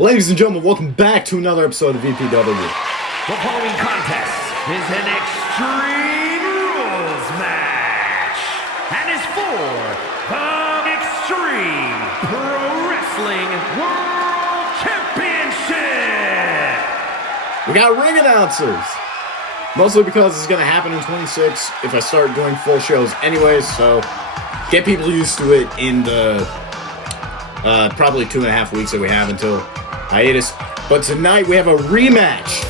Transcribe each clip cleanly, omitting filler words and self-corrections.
Ladies and gentlemen, welcome back to another episode of EPW. The following contest is an Extreme Rules match and is for the Extreme Pro Wrestling World Championship. We got ring announcers. Mostly because it's going to happen in 26 if I start doing full shows anyways, so get people used to it in the probably 2.5 weeks that we have until hiatus. But tonight we have a rematch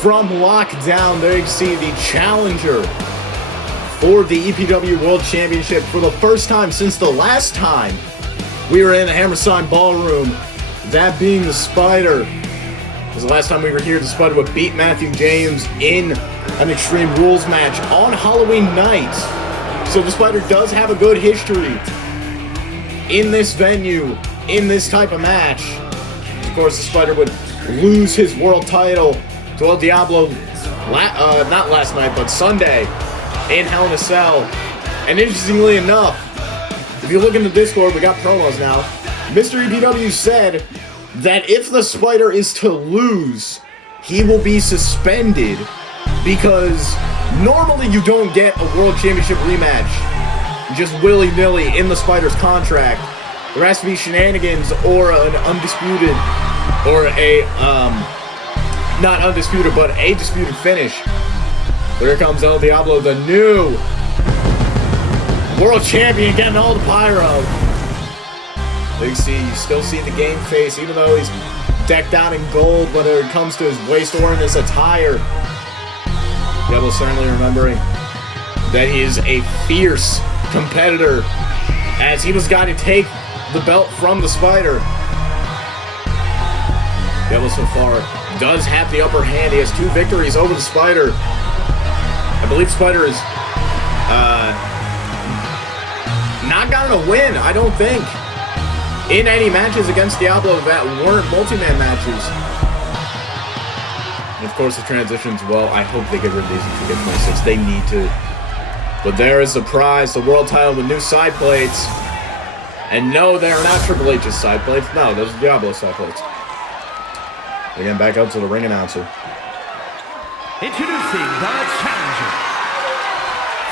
from Lockdown. There you can see the challenger for the EPW World Championship for the first time since the last time we were in a Hammerstein Ballroom, that being the Spider. It was the last time we were here. The Spider would beat Matthew James in an Extreme Rules match on Halloween night. So the Spider does have a good history in this venue, in this type of match. Of course, the Spider would lose his world title to El Diablo, not last night, but Sunday in Hell in a Cell. And interestingly enough, if you look in the Discord, we got promos now. Mr. EPW said that if the Spider is to lose, he will be suspended because normally you don't get a World Championship rematch just willy-nilly in the Spider's contract. There has to be shenanigans or an undisputed, or a, not undisputed, but a disputed finish. But here comes El Diablo, the new World Champion, getting all the pyro. You still see the game face, even though he's decked out in gold when it comes to his waist ornaments attire. Diablo certainly remembering that he is a fierce competitor, as he was going to take the belt from the Spider. Diablo so far does have the upper hand. He has 2 victories over the Spider. I believe Spider is not gotten a win, I don't think, in any matches against Diablo that weren't multi-man matches. And of course the transitions, well, I hope they get rid of these in 2K26. They need to. But there is the prize, the world title with new side plates. And no, they are not Triple H's side plates. No, those are Diablo side plates. Again, back up to the ring announcer. Introducing the challenger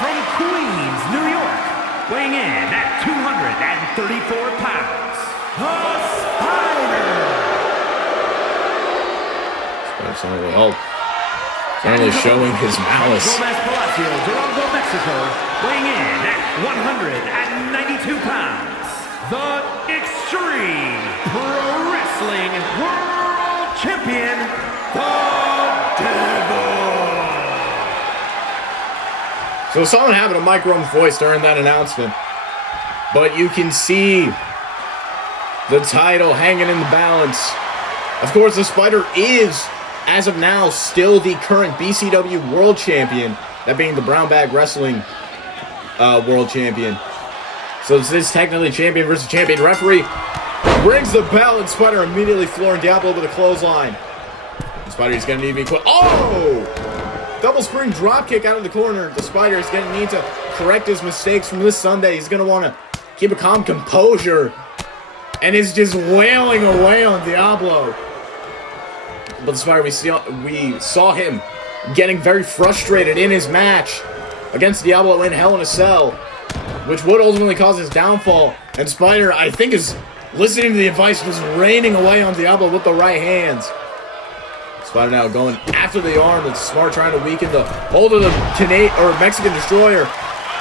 from Queens, New York, weighing in at 234 pounds, the Spider. Finally showing his malice. Durango, Mexico, weighing in at 192 pounds, the Extreme Pro Wrestling World Champion, the Devil. So someone having a microphone voice during that announcement, but you can see the title hanging in the balance. Of course, the Spider is, as of now, still the current BCW World Champion, that being the Brown Bag Wrestling World Champion. So this is technically champion versus champion. Referee brings the bell, and Spider immediately flooring Diablo with a clothesline. Spider is going to need to be quick. Oh! Double spring dropkick out of the corner. The Spider is going to need to correct his mistakes from this Sunday. He's going to want to keep a calm composure, and is just wailing away on Diablo. But the Spider, we saw him getting very frustrated in his match against Diablo in Hell in a Cell, which would ultimately cause his downfall. And Spider, I think, is listening to the advice, just raining away on Diablo with the right hands. Spider now going after the arm. It's Smart trying to weaken the hold of the Mexican Destroyer.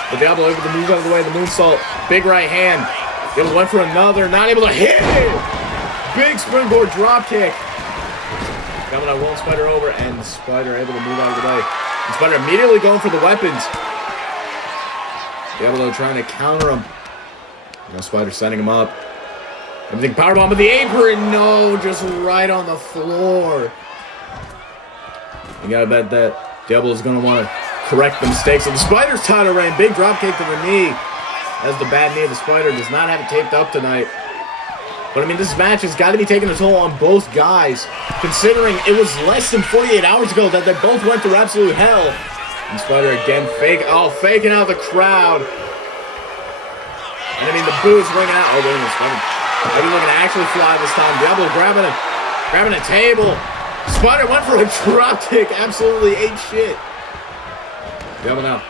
But Diablo able to move out of the way. The moonsault, big right hand. Diablo went for another, not able to hit it. Big springboard dropkick. Diablo now rolling Spider over, and the Spider able to move out of the way. And Spider immediately going for the weapons. Diablo trying to counter him. Now Spider setting him up. Everything powerbomb with the apron. No, just right on the floor. You gotta bet that Diablo's gonna want to correct the mistakes of the Spider's title reign. Big dropkick to the knee. As the bad knee of the Spider does not have it taped up tonight. But I mean, this match has got to be taking a toll on both guys, considering it was less than 48 hours ago that they both went through absolute hell. And Spider again faking out the crowd. And I mean, the booze ringing out. Oh, wait a minute, Spider. Maybe looking to actually fly this time. Diablo grabbing him. Grabbing a table. Spider went for a drop kick. Absolutely ate shit. Diablo now.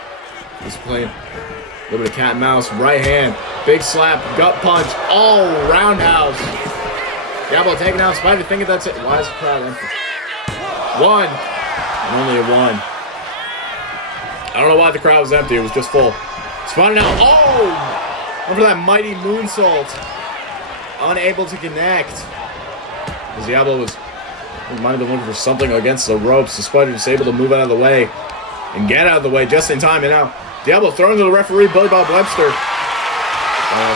He's playing a little bit of cat and mouse. Right hand. Big slap. Gut punch. Oh, roundhouse. Diablo taking out Spider, thinking that's it. Why is the crowd empty? One. And only a one. I don't know why the crowd was empty. It was just full. Spider now. Oh! Went for that mighty moonsault. Unable to connect. As Diablo might have been looking for something against the ropes. The Spider was able to move out of the way and get out of the way just in time. And now Diablo throwing to the referee, Billy Bob Webster.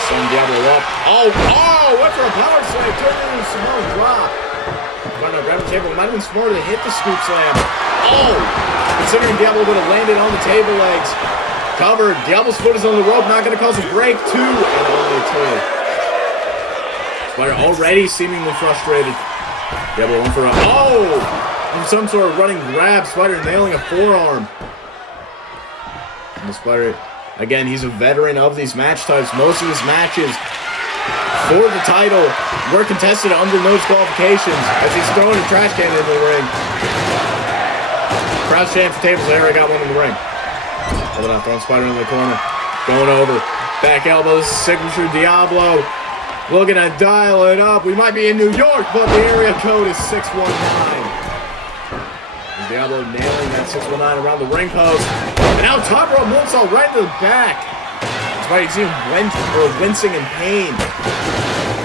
Sending Diablo up. Oh! Went for a power slam. Turned into a Samoan drop. Trying to grab the table. It might have been smarter to hit the scoop slam. Oh! Considering Diablo would have landed on the table legs. Covered. Diablo's foot is on the rope. Not going to cause a break. 2 and only 2. Spider already seemingly frustrated. Diablo went for a... Oh! Some sort of running grab. Spider nailing a forearm. And the Spider... Again, he's a veteran of these match types. Most of his matches for the title were contested under no qualifications as he's throwing a trash can into the ring. Crowd's chanting for tables. There, I got one in the ring. Hold on, throwing Spider in the corner. Going over. Back elbows. Signature Diablo. Looking to dial it up. We might be in New York, but the area code is 619. Diablo nailing that 619 around the ring post. And now top rope moonsault right into the back. That's why you see him wincing in pain.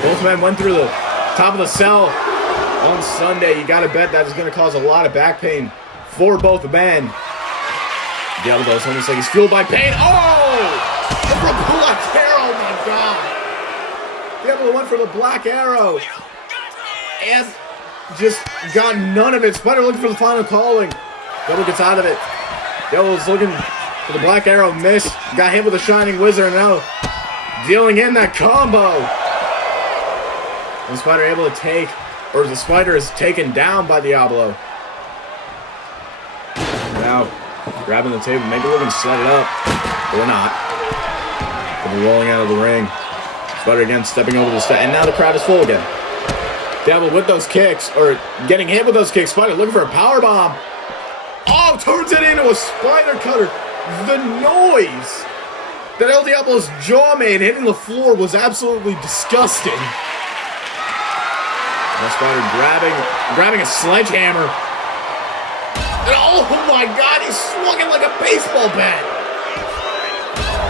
Both men went through the top of the cell on Sunday. You got to bet that is going to cause a lot of back pain for both men. Diablo is almost like he's fueled by pain. Oh! The black arrow, oh my God. Diablo went for the black arrow. And just got none of it. Spider looking for the final calling. Diablo gets out of it. Diablo's looking for the black arrow. Miss. Got hit with a shining wizard. And now dealing in that combo. And Spider able to take, or the Spider is taken down by Diablo. Now grabbing the table, maybe looking to set it up, or not. But rolling out of the ring. Spider again stepping over the step, and now the crowd is full again. Diablo with those kicks, or getting hit with those kicks. Spider looking for a power bomb. Oh, turns it into a Spider cutter. The noise that El Diablo's jaw made hitting the floor was absolutely disgusting. Now Spider grabbing a sledgehammer. And oh my God, he swung it like a baseball bat.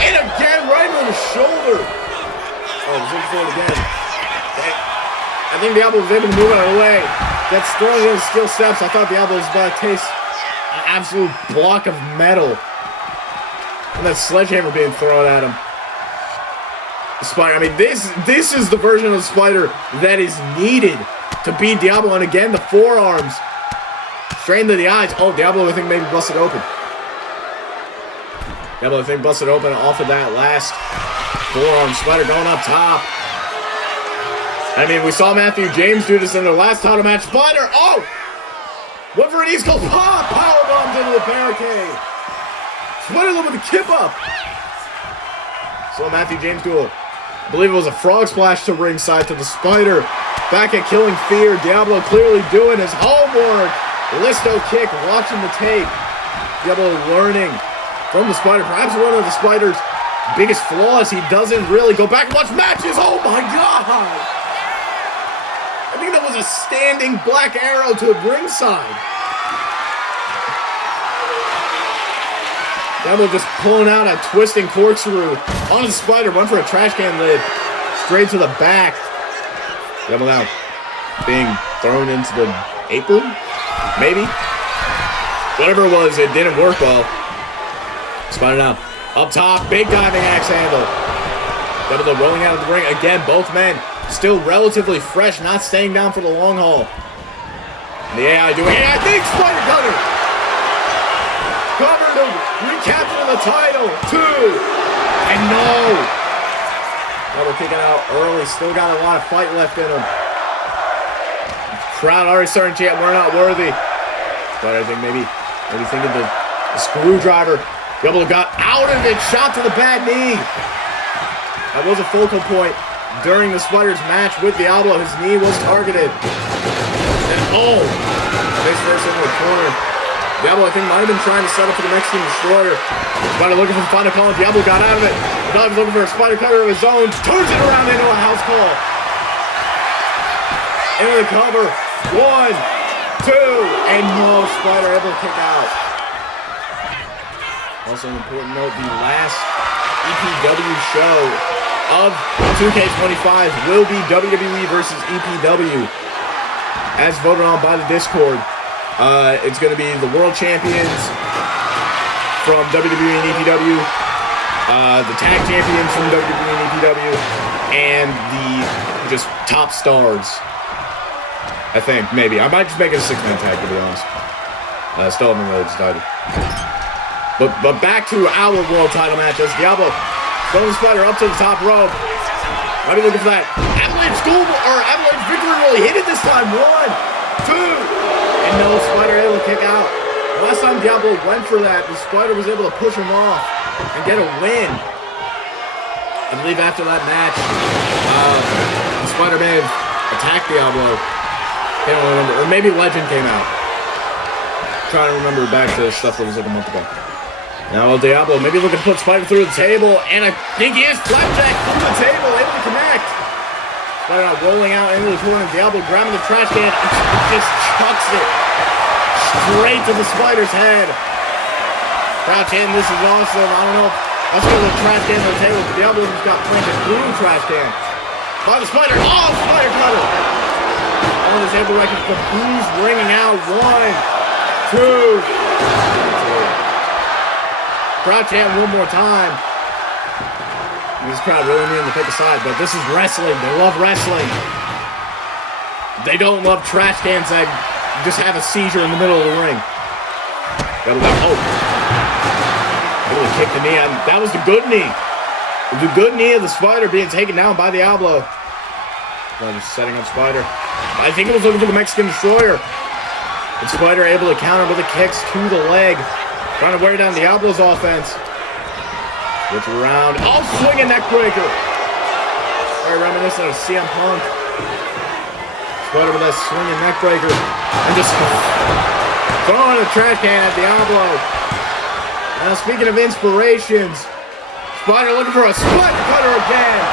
And again, right on the shoulder. Oh, he's looking for it again. I think Diablo was able to move out of the way. That's throwing in steel steps. I thought Diablo was about to taste an absolute block of metal. And that sledgehammer being thrown at him. Spider, I mean, this is the version of the Spider that is needed to beat Diablo. And again, the forearms. Straight into the eyes. Oh, Diablo, I think, maybe busted open. Diablo, I think, busted open off of that last forearm. Spider going up top. I mean, we saw Matthew James do this in their last title match. Spider, oh! Went for an East Coast pop. Power bombs into the barricade. Spider with the kip up. Saw Matthew James do I believe it was a frog splash to ringside to the Spider. Back at Killing Fear. Diablo clearly doing his homework. Listo kick, watching the tape. Diablo learning from the Spider. Perhaps one of the Spider's biggest flaws. He doesn't really go back and watch matches. Oh my God! I think that was a standing black arrow to ringside. Diablo just pulling out a twisting corkscrew on the Spider. Went for a trash can lid. Straight to the back. Diablo now being thrown into the apron. Maybe. Whatever it was, it didn't work well. Spider now. Up top, big diving axe handle. Diablo rolling out of the ring. Again, both men still relatively fresh, not staying down for the long haul. And the AI doing AI thing. Spider cutter. Covered him. Recapturing the title. 2. And no. Diablo kicking out early. Still got a lot of fight left in him. Crowd already starting to chant, we're not worthy. But I think maybe thinking the screwdriver. Diablo got out of it, shot to the bad knee. That was a focal point during the Spider's match with Diablo. His knee was targeted. And face first into the corner. Diablo, I think, might have been trying to set up for the Mexican Destroyer. Spider looking for the final call, and Diablo got out of it. Diablo's looking for a Spider Cutter of his own. Turns it around into a house call. Into the cover. 1, 2, and no Spider able to kick out. Also an important note, the last EPW show of 2K25 will be WWE versus EPW. As voted on by the Discord. It's going to be the world champions from WWE and EPW, the tag champions from WWE and EPW, and the just top stars. I think, maybe. I might just make it a 6-man tag, to be honest. Still haven't really decided. But back to our world title match as Diablo throwing Spider up to the top rope. Might be looking for that Avalanche victory roll. He hit it this time. 1, 2, and no Spider able to kick out. Last time Diablo went for that, the Spider was able to push him off and get a win. I believe after that match, the Spider may have attacked Diablo. Can't really remember. Or maybe Legend came out. I'm trying to remember back to stuff that was like a month ago. Now Diablo maybe looking to put Spider through the table, and I think he is flapjack through the table, able to connect. Spider now rolling out into the corner. Diablo grabbing the trash can and just chucks it straight to the Spider's head. Crouch in, this is awesome. I don't know if that's because of the trash can on the table. Diablo just got planted through the trash can. By the Spider. Oh, Spider cutter. On the table record, the booze ringing out. 1, 2. Crouch in one more time. This crowd really needing to pick a side, but this is wrestling. They love wrestling. They don't love trash cans that just have a seizure in the middle of the ring. Really kicked the knee out. That was the good knee. The good knee of the Spider being taken down by Diablo. Just setting up Spider. I think it was looking for the Mexican Destroyer. And Spider able to counter with the kicks to the leg. Trying to wear down Diablo's offense. Switch around. Oh, swinging neck breaker. Very reminiscent of CM Punk. Spider with that swinging neck breaker. And just throwing a trash can at Diablo. Now, speaking of inspirations, Spider looking for a split cutter again.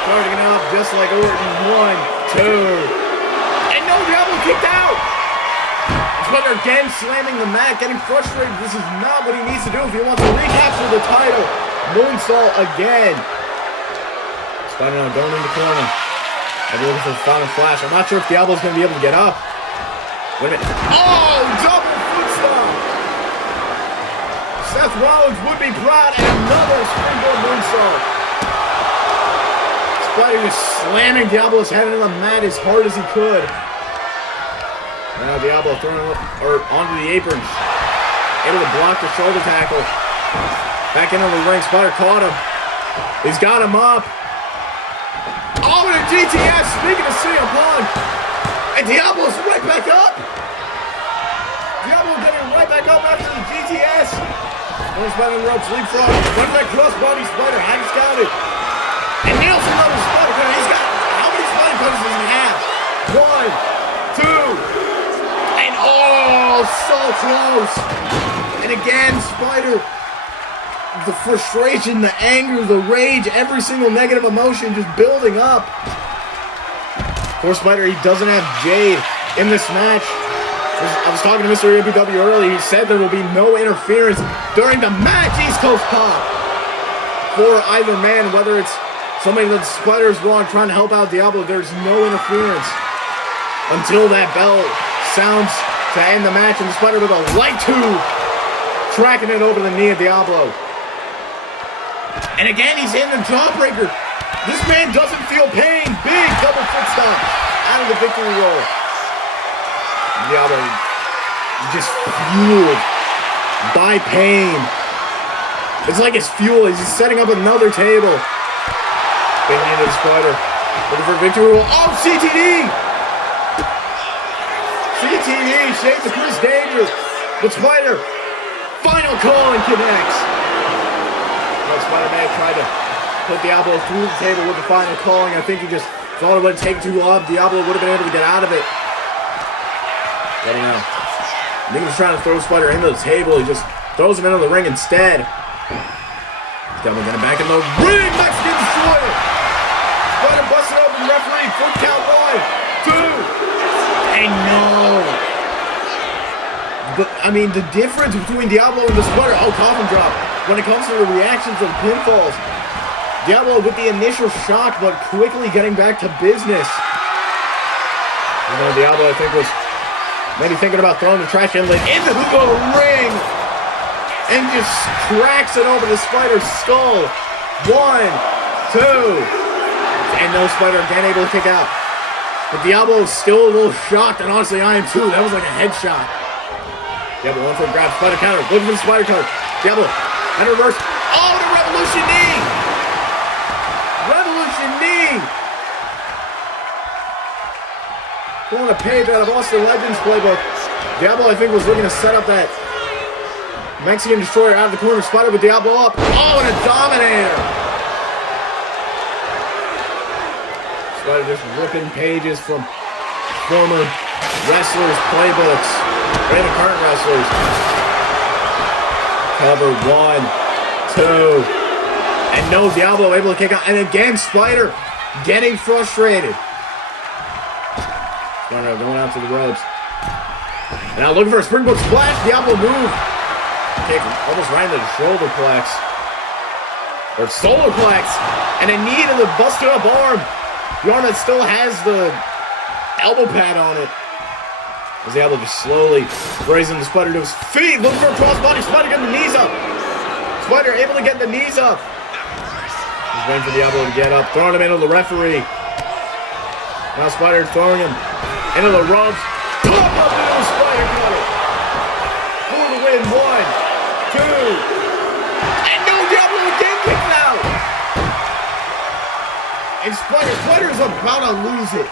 Starting up just like Orton. 1, 2. And no, Diablo kicked out. Spider again slamming the mat, getting frustrated. This is not what he needs to do if he wants to recapture the title. Moonsault again. Spider now going in the corner. Maybe looking for the final flash. I'm not sure if Diablo's going to be able to get up. Wait a minute. Oh, double foot stomp. Seth Rollins would be proud, and another springboard moonsault. Spider just slamming Diablo's head into the mat as hard as he could. Now Diablo throwing onto the apron. Able to block the shoulder tackle. Back into the ring. Spider caught him. He's got him up. Oh, and a GTS. Speaking of CM Punk. And Diablo's right back up. Diablo getting right back up after the GTS. One Spider in the ropes. Leapfrog. Run that crossbody. Spider hangs down it. And nails another Spider cutter. He's got, how many Spider cutters does he have? 1, 2. Oh, so close. And again, Spider, the frustration, the anger, the rage, every single negative emotion just building up. Poor Spider, he doesn't have Jade in this match. I was talking to Mr. EPW earlier. He said there will be no interference during the match East Coast Pop for either man, whether it's somebody that Spider's wrong trying to help out Diablo. There's no interference until that bell sounds to end the match, and the Spider with a light tube tracking it over the knee of Diablo. And again, he's in the jawbreaker. This man doesn't feel pain. Big double foot stomp out of the victory roll. Diablo just fueled by pain. It's like it's fuel. He's just setting up another table. Big knee to the Spider. Looking for victory roll. Oh, CTD! CTD, shake the Chris Danger. The Spider, final call and connects. Well, Spider may have tried to put Diablo through the table with the final calling. I think he just Thought it would take too long. Diablo would have been able to get out of it. I don't know. I think he was trying to throw Spider into the table. He just throws him into the ring instead. Diablo getting back in the ring. Mexican Destroyer. Spider busted open. Referee. Foot count. 1, 2. And no. But, I mean, the difference between Diablo and the Spider. Oh, coffin drop. When it comes to the reactions of pinfalls. Diablo with the initial shock, but quickly getting back to business. You know, Diablo, I think, was maybe thinking about throwing the trash inlet into the ring and just cracks it over the Spider's skull. 1, 2, and no Spider again able to kick out. But Diablo is still a little shocked, and honestly, I am too. That was like a headshot. Diablo, 1 foot grab, Spider counter, looking for the Spider counter. Diablo, and reverse. Oh, the Revolution knee! Revolution knee! Pulling a page out of Austin Legends playbook. Diablo, I think, was looking to set up that Mexican Destroyer out of the corner. Spider with Diablo up. Oh, and a Dominator! Spider just ripping pages from former wrestlers' playbooks. Or even current wrestlers. Cover 1, 2. And no, Diablo able to kick out. And again, Spider getting frustrated. Spider going out to the ropes. Now looking for a springboard splash. Diablo move. Kick almost right into the shoulder plex. Or solar plex. And a knee to the busted up arm. The arm that still has the elbow pad on it. As Diablo just slowly raising the Spider to his feet. Looking for a crossbody. Spider getting the knees up. Spider able to get the knees up. He's waiting for Diablo to get up, throwing him into the referee. Now Spider throwing him into the ropes. Top up into the Spider cutter. For the win. 1, 2. And no, Diablo again kicked out. And Spider's about to lose it.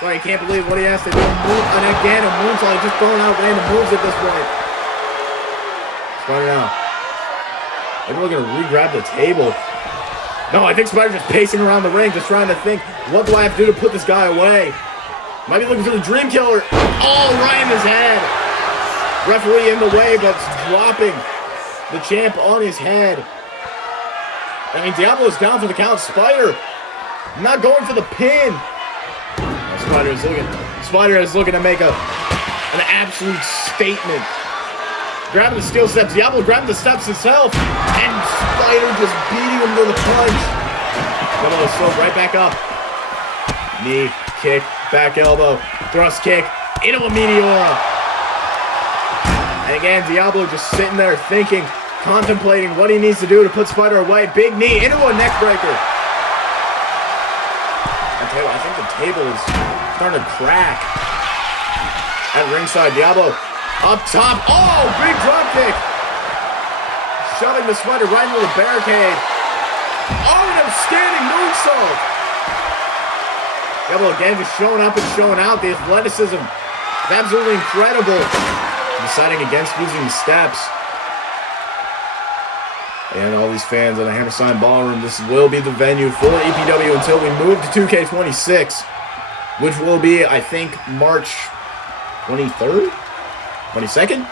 Sorry, he can't believe what he has to do. And again, a moonsault. Just throwing out random moves at this point. Spider now. Maybe we're going to re-grab the table. No, I think Spider's just pacing around the ring, just trying to think, what do I have to do to put this guy away? Might be looking for the Dream Killer. Oh, right in his head. Referee in the way, but dropping the champ on his head. I mean, Diablo's down for the count. Spider not going for the pin. Spider is looking to make an absolute statement. Grabbing the steel steps. Diablo grabbing the steps himself. And Spider just beating him to the punch. Diablo is slowed right back up. Knee, kick, back elbow, thrust kick, into a Meteora. And again, Diablo just sitting there thinking, contemplating what he needs to do to put Spider away. Big knee into a neck breaker. I think the table is starting to crack. At ringside, Diablo up top. Oh, big drop kick. Shoving the Spider right into the barricade. Oh, an outstanding moonsault. Diablo again just showing up and showing out. The athleticism is absolutely incredible. Deciding against using the steps. And all these fans in the Hammerstein Ballroom, this will be the venue for EPW until we move to 2K26, which will be, I think, March 23rd? 22nd?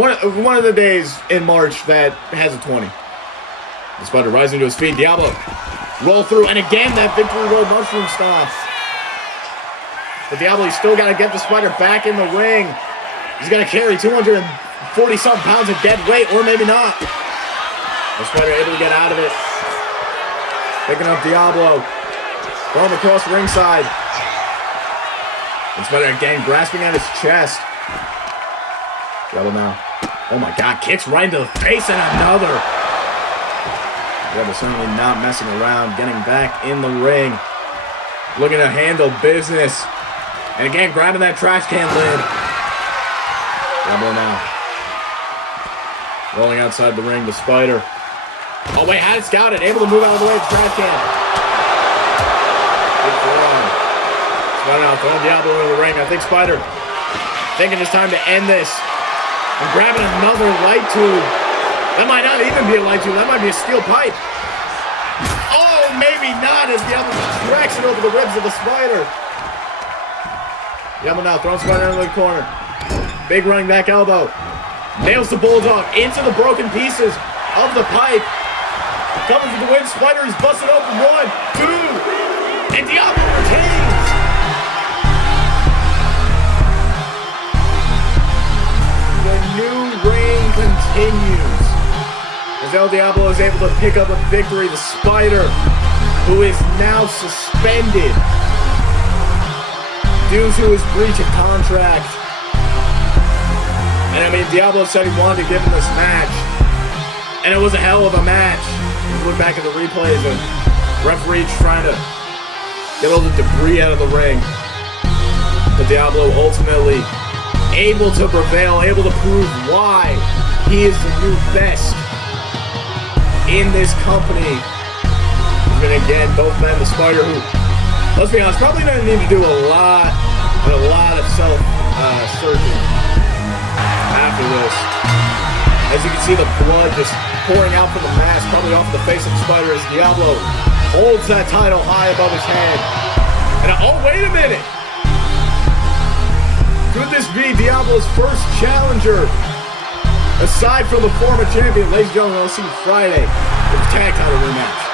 One of the days in March that has a 20. The Spider rising to his feet. Diablo roll through, and again that victory road mushroom stomp. But Diablo, he's still got to get the Spider back in the ring. He's got to carry 240-something pounds of dead weight, or maybe not. The Spider able to get out of it. Picking up Diablo. Throwing him across ringside. And Spider again grasping at his chest. Diablo now. Oh my god, kicks right into the face and another. Diablo certainly not messing around, getting back in the ring. Looking to handle business. And again, grabbing that trash can lid. Diablo now. Rolling outside the ring, the Spider. Oh wait, had it scouted. Able to move out of the way of the trash can. Good forearm. Spider now throwing Diablo into the ring. I think Spider thinking it's time to end this. And grabbing another light tube. That might not even be a light tube. That might be a steel pipe. Maybe not, as Diablo cracks it over the ribs of the Spider. Diablo now throwing Spider into the corner. Big running back elbow. Nails the Bulldog into the broken pieces of the pipe. Coming for the win. Spider is busted open. 1, 2. And Diablo retains. The new reign continues. As El Diablo is able to pick up a victory. The Spider, who is now suspended due to his breach of contract. And I mean, Diablo said he wanted to give him this match. And it was a hell of a match. If you look back at the replays of referees trying to get all the debris out of the ring. But Diablo ultimately able to prevail, able to prove why he is the new best in this company. And again, both men, the Spider, who, let's be honest, probably going to need to do a lot of self-searching after this. As you can see, the blood just pouring out from the mask, probably off the face of the Spider, as Diablo holds that title high above his head. And oh, wait a minute! Could this be Diablo's first challenger? Aside from the former champion, ladies and gentlemen, I'll see you Friday with the tag title rematch.